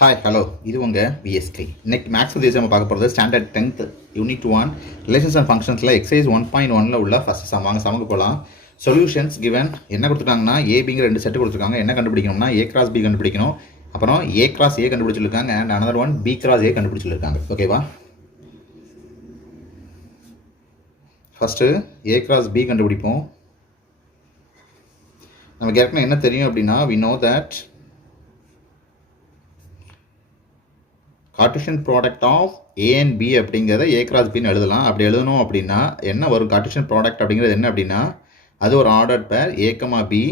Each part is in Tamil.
ஹாய் ஹலோ இது உங்கள் விஎஸ்கே. இன்னைக்கு மேக்ஸ் வித் நம்ம பார்க்க போகிறது standard 10th unit 1 relations and ஃபங்க்ஷன்ஸில் எக்ஸசைஸ் 1.1 உள்ள ஃபஸ்ட் சம் சமக்கு போகலாம். சொல்யூஷன்ஸ் கிவன் என்ன கொடுத்துருக்காங்கன்னா ஏபிங்கிற ரெண்டு செட்டு கொடுத்துருக்காங்க. என்ன கண்டுபிடிக்கணும்னா ஏ கிராஸ் பி கண்டுபிடிக்கணும். அப்புறம் ஏ கிராஸ் ஏ கண்டுபிடிச்சிருக்காங்க and another one B cross A கண்டுபிடிச்சிருக்காங்க. ஓகேவா? ஃபஸ்ட்டு ஏ கிராஸ் பி கண்டுபிடிப்போம். நமக்கு ஏற்கனவே என்ன தெரியும் அப்படின்னா we know that Cartesian product of A and B அப்படிங்கிறத ஏ கிராஸ் பின்னு எழுதலாம். அப்படி எழுதணும் அப்படின்னா என்ன வரும்? கார்ட்டீசியன் ப்ராடக்ட் அப்படிங்கிறது என்ன அப்படின்னா அது ஒரு ஆர்டர் பேர் ஏக்கமா பி.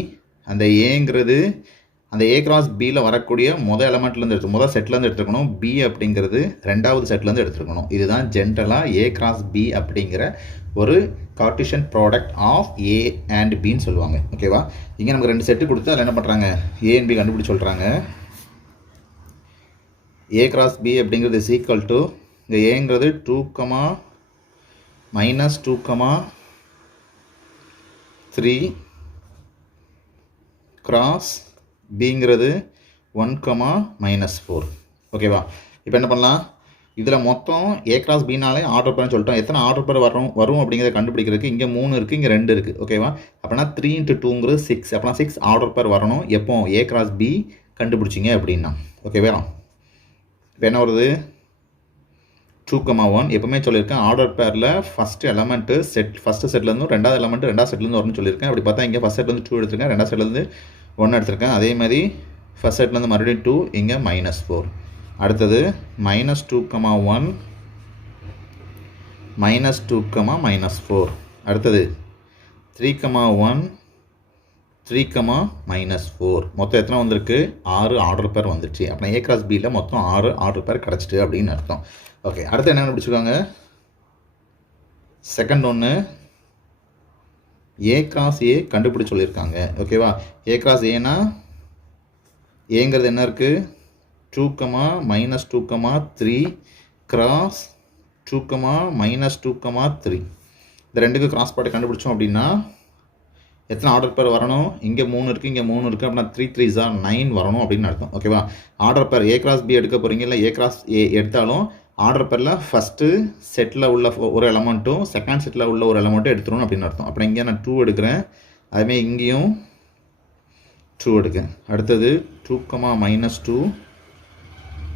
அந்த ஏங்கிறது அந்த ஏ கிராஸ் பியில் வரக்கூடிய மொதல் எலமெண்ட்லேருந்து முதல் செட்லேருந்து எடுத்துக்கணும். பி அப்படிங்கிறது ரெண்டாவது செட்லேருந்து எடுத்துக்கணும். இதுதான் ஜென்ரலாக ஏ கிராஸ் பி அப்படிங்கிற ஒரு Cartesian product of A and பின்னு சொல்லுவாங்க. ஓகேவா? இங்கே நமக்கு ரெண்டு செட்டு கொடுத்து அதில் என்ன பண்ணுறாங்க? ஏ அண்ட் பி கண்டுபிடிச்சி சொல்கிறாங்க. ஏ கிராஸ் பி அப்படிங்கிறது இஸ் ஈக்குவல் டு இந்த ஏங்கிறது 2, -2, 3 கிராஸ் பிங்கிறது 1, -4. ஓகேவா? இப்போ என்ன பண்ணலாம்? இதில் மொத்தம் ஏ கிராஸ் பினாலே ஆர்டர் பேர்னு சொல்லிட்டோம். எத்தனை ஆர்டர் பேர் வரும் அப்படிங்கிறத கண்டுபிடிக்கிறதுக்கு இங்கே 3 இருக்குது, இங்கே 2 இருக்குது. ஓகேவா? அப்படின்னா 3 × 2ங்கிறது 6. அப்படின்னா 6 ஆர்டர் பேர் வரணும் எப்போ ஏ கிராஸ் பி கண்டுபிடிச்சிங்க அப்படின்னா. ஓகேவா? இப்போ என்ன வருது? 2, 1. எப்பவுமே சொல்லியிருக்கேன் ஆர்டர் பேரில் ஃபஸ்ட்டு எலமெண்ட்டு ஃபஸ்ட்டு செட்லேருந்து ரெண்டாவது எலமெண்ட்டு ரெண்டாவது செட்லேருந்து வரும்னு சொல்லியிருக்கேன். அப்படி பார்த்தா இங்கே ஃபஸ்ட் செட்லேருந்து 2 எடுத்திருக்கேன், ரெண்டாவது செட்லேருந்து 1 எடுத்திருக்கேன். அதே மாதிரி ஃபஸ்ட் செட்லேருந்து மறுபடியும் 2, இங்கே -4. அடுத்தது -2, 1, -2, -4. அடுத்தது 3, 1, 3, -4. மொத்தம் எத்தனை வந்திருக்கு? 6 ஆர்டர் பேர் வந்துடுச்சு. அப்படின்னா ஏ கிராஸ் பியில் மொத்தம் 6 ஆர்டர் பேர் கிடச்சிட்டு அப்படின்னு அர்த்தம். ஓகே, அடுத்து என்ன கண்டுபிடிச்சிருக்காங்க? செகண்ட் ஒன்று ஏ கிராஸ் ஏ கண்டுபிடிச்சி சொல்லியிருக்காங்க. ஓகேவா? ஏ கிராஸ் ஏனா ஏங்கிறது என்ன இருக்குது? 2, -2, 3 கிராஸ் 2, -2, 3. இந்த ரெண்டுக்கு கிராஸ் பாட்டை கண்டுபிடிச்சோம் அப்படின்னா எத்தனை ஆர்டர் பேர் வரணும்? இங்கே 3 இருக்குது, இங்கே 3 இருக்குது. அப்படின்னா 3 3s are 9 வரணும் அப்படின்னு அர்த்தம். ஓகேவா? ஆர்டர் பேர் ஏ கிராஸ் பி எடுக்க போகிறீங்க, இல்லை ஏ கிராஸ் ஏ எடுத்தாலும் ஆர்டர் பேரில் ஃபஸ்ட்டு செட்டில் உள்ள ஒரு எலமெண்ட்டும் செகண்ட் செட்டில் உள்ள ஒரு எலமெண்ட்டும் எடுத்துடணும் அப்படின்னு அர்த்தம். அப்புறம் இங்கே நான் 2 எடுக்கிறேன், அதுமாதிரி இங்கேயும் 2 எடுக்கேன். அடுத்தது 2, -2,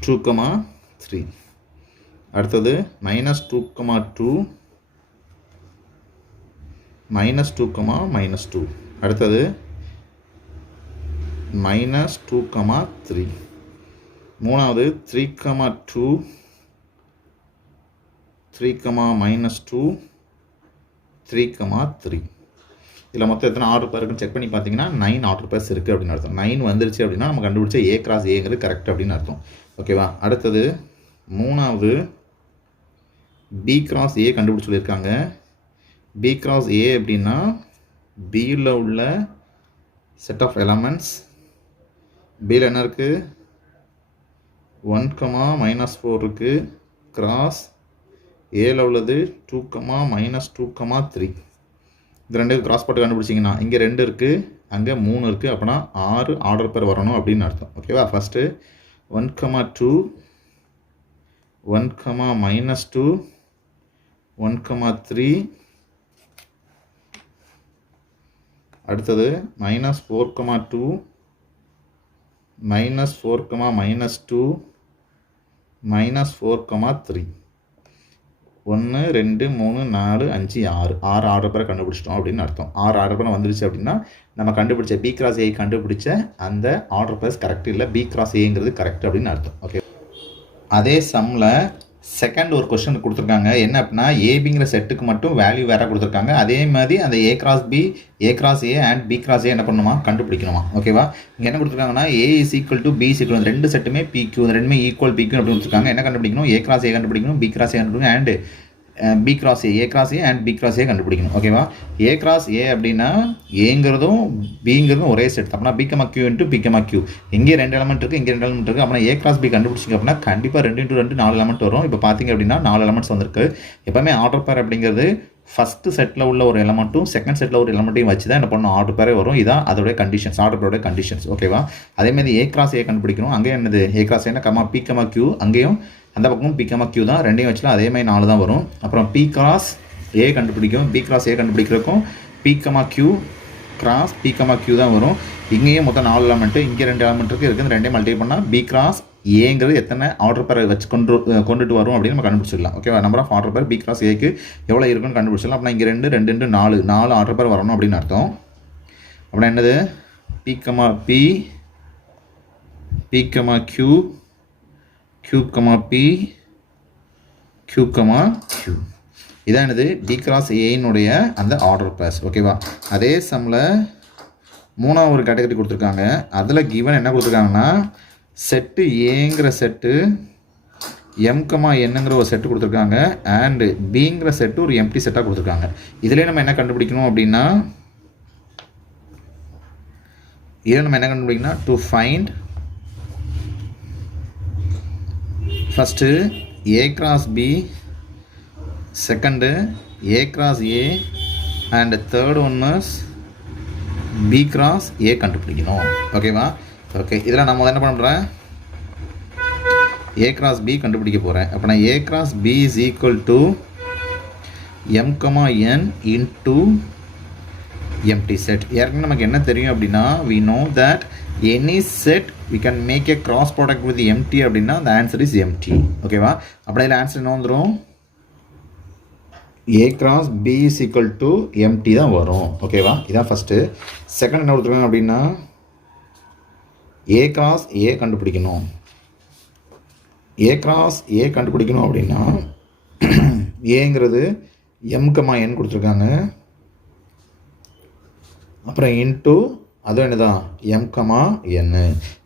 2, 3. அடுத்தது -2, -2, -2, -2. அடுத்தது -2, 3. மூணாவது 3, 2, 3, -2, 3, 3. இதில் மொத்தம் எத்தனை ஆர்டர் பேர் இருக்குன்னு செக் பண்ணி பார்த்தீங்கன்னா 9 ஆர்டர் பேர்ஸ் இருக்குது அப்படின்னு அர்த்தம். 9 வந்துருச்சு அப்படின்னா நம்ம கண்டுபிடிச்ச ஏ கிராஸ் ஏங்கிறது கரெக்ட் அப்படின்னு அர்த்தம். ஓகேவா? அடுத்தது மூணாவது பி கிராஸ் ஏ கண்டுபிடிச்சி சொல்லியிருக்காங்க. பி கிராஸ் ஏ அப்படின்னா பியில் உள்ள செட் ஆஃப் எலமெண்ட்ஸ். பியில் என்ன இருக்குது? 1, -4 இருக்குது. கிராஸ் ஏல உள்ளது 2, -2, 3. இது ரெண்டுக்கு கிராஸ் பாட்டு கண்டுபிடிச்சிங்கன்னா இங்கே 2 இருக்குது, அங்கே 3 இருக்குது. அப்படின்னா 6 ஆர்டர் பேர் வரணும் அப்படின்னு அர்த்தம். ஓகேவா? ஃபஸ்ட்டு 1, 2, 1, -2, 1, 3. அடுத்தது -4, 2, -4, -2, -4, 3. 1 2 3 4 5 6 ஆர்டர் பேரை கண்டுபிடிச்சிட்டோம் அப்படின்னு அர்த்தம். 6 ஆர்டர் பேர் வந்துருச்சு அப்படின்னா நம்ம கண்டுபிடிச்ச பி கிராஸ் ஏ கண்டுபிடிச்ச அந்த ஆர்டர் பேர்ஸ் கரெக்ட், இல்லை பி கிராஸ் ஏங்கிறது கரெக்ட் அப்படின்னு அர்த்தம். ஓகே, அதே சம்மில் செகண்ட் ஒரு கொஸ்டின் கொடுத்துருக்காங்க. என்ன அப்படின்னா ஏபிங்கிற செட்டுக்கு மட்டும் வேல்யூ வேறு கொடுத்துருக்காங்க. அதே மாதிரி அந்த A cross B, A cross A and B cross A என்ன பண்ணணுமா? கண்டுபிடிக்கணுமா? ஓகேவா? இங்கே என்ன கொடுத்துருக்காங்கன்னா A is equal to B is equal, ரெண்டு செட்டுமே பிக்யூ, ரெண்டுமே ஈக்குவல் பிக்யூ அப்படின்னு கொடுத்துருக்காங்க. என்ன கண்டுபிடிக்கணும்? ஏ கிராஸ் ஏ கண்டுபிடிக்கணும், பி கிராஸ் ஏ கண்டுபிடிக்கணும் and B cross A cross A and B cross A கண்டுபிடிக்கணும். ஓகேவா? ஏ கிராஸ் ஏ அப்படின்னா ஏங்கிறதும் பிங்கிறதும் ஒரே செட். அப்படின்னா பி, Q × பி, Q. இங்கே 2 எலமெண்ட் இருக்குது, இங்கே 2 எலமெண்ட் இருக்குது. அப்படின்னா ஏ கிராஸ் பி கண்டுபிடிச்சிங்க அப்படின்னா கண்டிப்பாக 2 × 2 4 எலமெண்ட் வரும். இப்போ பார்த்தீங்க அப்படின்னா 4 எலமெண்ட்ஸ் வந்திருக்கு. எப்போவுமே ஆர்டர் பேர் அப்படிங்கிறது ஃபஸ்ட்டு செட்டில் உள்ள ஒரு எலமெண்ட்டும் செகண்ட் செட்டில் ஒரு எலமெண்ட்டையும் வச்சு தான் என்ன பண்ணணும் ஆர்டர் பேரே வரும். இதான் அதோடைய கண்டிஷன்ஸ், ஆர்டர் பேரோடைய கண்டிஷன்ஸ். ஓகேவா? அதேமாதிரி ஏ கிராஸ் ஏ கண்டுபிடிக்கணும். அங்கேயும் என்னது ஏ கிராஸ் ஏன்னா கமா பி கமா கியூ, அங்கேயும் அந்த பக்கமும் பி கமா கியூ தான், ரெண்டையும் வச்சுலாம் அதேமாதிரி 4 தான் வரும். அப்புறம் பி கிராஸ் ஏ கண்டுபிடிக்கும், பி கிராஸ் ஏ கண்டுபிடிக்கிறதுக்கும் B comma Q cross B comma Q தான் வரும். இங்கேயும் மொத்தம் 4 எலமெண்ட்டு, இங்கே 2 எலமெண்ட் இருக்குது, இருக்குது ரெண்டையும் மல்டிப்ளை பண்ணால் பி கிராஸ் ஏங்கிறது எத்தனை ஆர்டர் பேரை வச்சு கொண்டுட்டு வரும் அப்படின்னு நம்ம கண்டுபிடிச்சிடலாம். ஓகேவா? Number of order pair B cross ஏக்கு எவ்வளோ இருக்குன்னு கண்டுபிடிச்சிடலாம். அப்படின்னா இங்கே 2 4 ஆர்டர் பேர் வரணும் அப்படின்னு அர்த்தம். அப்படின்னா என்னது P comma P, P comma Q, Q comma P, Q comma Q. இதான் என்னது பி கிராஸ் ஏனுடைய அந்த ஆர்டர் பேர்ஸ். ஓகேவா? அதே சம்மில் 3வது ஒரு கேட்டகரி கொடுத்துருக்காங்க. அதில் கிவன் என்ன கொடுத்துருக்காங்கன்னா செட்டு ஏங்கிற செட்டு எம் கமா என்னங்கிற ஒரு செட்டு கொடுத்துருக்காங்க, அண்டு பிங்கிற செட்டு ஒரு எம்டி செட்டாக கொடுத்துருக்காங்க. இதில் நம்ம என்ன கண்டுபிடிக்கணும் அப்படின்னா to find first A cross B, second A cross A, and third one is B cross A கண்டுபிடிக்கணும். ஓகேவா? ஓகே, இதில் நம்ம என்ன பண்ணுறேன் ஏ கிராஸ் பி கண்டுபிடிக்க போகிறேன். அப்போ நான் A cross B is equal to M comma N into empty set. ஏற்கனவே நமக்கு என்ன தெரியும் அப்படின்னா we know that any set we can make a cross product with empty அப்படின்னா the answer is empty. ஓகேவா? அப்படி இதில் ஆன்சர் என்ன வந்துடும் A cross B is equal to empty தான் வரும். ஓகேவா? இதான் ஃபஸ்ட்டு. செகண்ட் என்ன கொடுத்துருக்காங்க அப்படின்னா ஏ கிராஸ் ஏ கண்டுபிடிக்கணும். ஏ கிராஸ் ஏ கண்டுபிடிக்கணும் அப்படின்னா ஏங்கிறது எம் கமா என் கொடுத்துருக்காங்க, அப்புறம் இன்டூ அதுவும் என்ன தான் எம் கமா என்னு.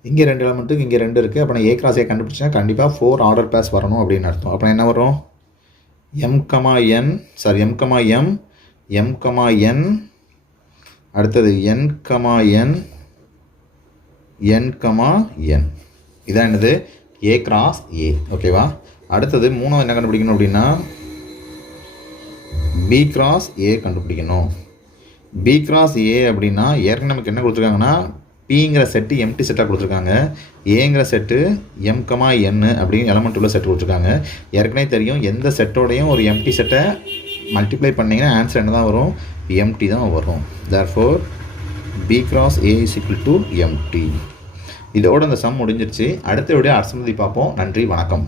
இங்கே 2 எலமெண்ட்டுக்கு இங்கே 2 இருக்குது. அப்போ நான் ஏ கிராஸ் ஏ கண்டுபிடிச்சா கண்டிப்பாக 4 ஆர்டர் பேர்ஸ் வரணும் அப்படின்னு அர்த்தம். அப்புறம் என்ன வரும் M comma N, sorry M comma M, M comma N, அடுத்தது என் கமா என், என் கமா என். இதான் என்னது ஏ கிராஸ் ஏ. ஓகேவா? அடுத்தது 3வது என்ன கண்டுபிடிக்கணும் அப்படின்னா பி கிராஸ் ஏ கண்டுபிடிக்கணும். பி கிராஸ் ஏ அப்படின்னா ஏற்கனவே நமக்கு என்ன கொடுத்துருக்காங்கன்னா பிங்கிற செட்டு எம்டி செட்டாக கொடுத்துருக்காங்க, ஏங்கிற செட்டு எம் கமா என் அப்படின்னு எலமெண்ட் உள்ள செட் கொடுத்துருக்காங்க. ஏற்கனவே தெரியும் எந்த செட்டோடையும் ஒரு எம்டி செட்டை மல்டிப்ளை பண்ணிங்கன்னா ஆன்சர் என்ன தான் வரும் எம்டி தான் வரும். Therefore B cross A is equal to empty. இதோட அந்த சம் முடிஞ்சிருச்சு. அடுத்த வீடியோ அடுத்த பார்ப்போம். நன்றி, வணக்கம்.